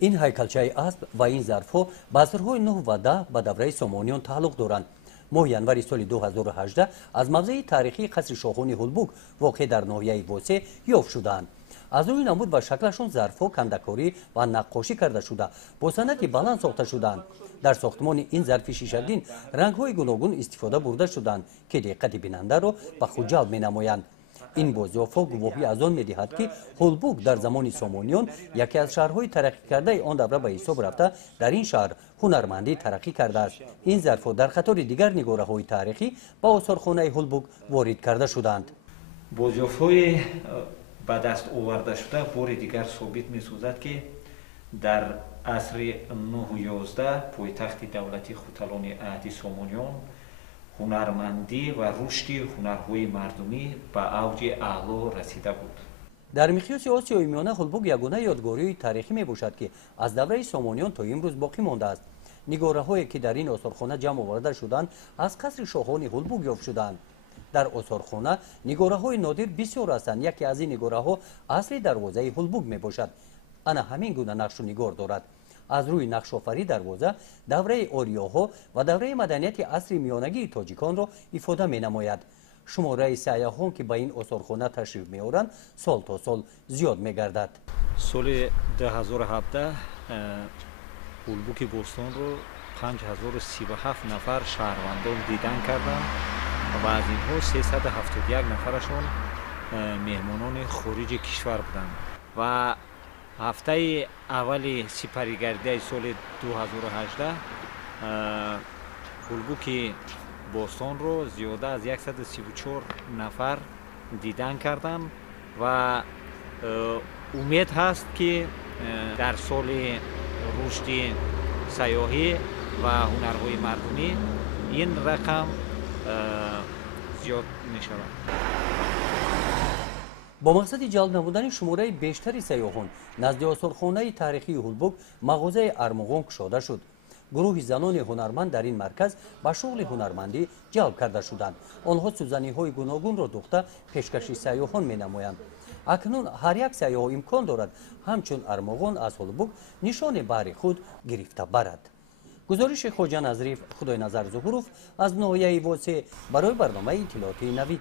این هیکلچه اسب و این ظرفها به عصرهای 9 و 10 به دوره سامانیان تعلق دارند. ماه ینوری سال 2018 از موضع تاریخی قصر شاهان هولبوک واقع در ناحیه واسه یافت شدند. از روی نمود و شکلشون ظرفها کندکاری و نقاشی کرده شده با سنتی بلند ساخته شدند. در ساختمان این ظرف شیشه‌گین رنگ‌های گوناگون استفاده برده شدند که دقت بیننده را به خود جلب می‌نمایند. این بازیاف‌ها گواهی از آن می‌دهد که هولبوک در زمان سامانیان یکی از شهرهای ترقی کرده آن دوره به حساب رفته در این شهر هنرمندی ترقی کرده است. این ظرف‌ها در قطار دیگر نگاره‌های تاریخی به آثارخانه هولبوک وارد کرده شدند. بازیاف‌های به دست آورده شده بار دیگر ثابت می‌سازد که در عصر 9 و 11 پایتخت دولتی خوتلان عهد سامانیان هنرمندی و رشد هنرهای مردمی به اوج اعلا رسیده بود. در مقیاس آسیای میانه هولبوک یگانه یادگاری تاریخی میباشد که از دوره سامانیان تا امروز باقی مانده است. نگاره‌هایی که در این آثارخانه جمع آورده شدند از قصر شاهان هولبوک یافت شدند. در آثارخانه نگاره‌های نادر بسیار هستند. یکی از این نگاره‌ها اصل دروازه هولبوک میباشد. آن همین گونه نقش و نگار دارد. از روی نقش آفری دروازه دوره آریاها و دوره مدنیت عصر میانگی تاجیکان را افاده می‌نماید. شماره سیاحان که به این آثارخانه تشریف می‌آورند سال تا سال زیاد می‌گردد. سال 2017 هولبوک بوستان رو 5037 نفر شهروندان دیدن کردند و از اینها 371 نفرشون مهمانان خارج کشور بودند و هفته اول سپریگردی سال 2018 هولبوک بوستان رو زیاده از 134 نفر دیدن کردند و امید هست که در سال رشد سیاحی و هنرهای مردمی این رقم زیاد می شود. با مقصد جلب نمودن شماره بیشتری سیاحان نزد آثارخانه تاریخی هولبوک مغازه ارمغان گشاده شد. گروه زنان هنرمند در این مرکز به شغل هنرمندی جلب کرده شدند. آنها سوزنی‌های گوناگون را دوخته پیشکش سیاحان می‌نمایند. اکنون هر یک سیاح امکان دارد همچون ارمغان از هولبوک نشان بهر خود گرفته برد. گزارش خواجه نظریف خدای نظر ظهوروف از ناحیه واسه برای برنامه اطلاعاتی نوید.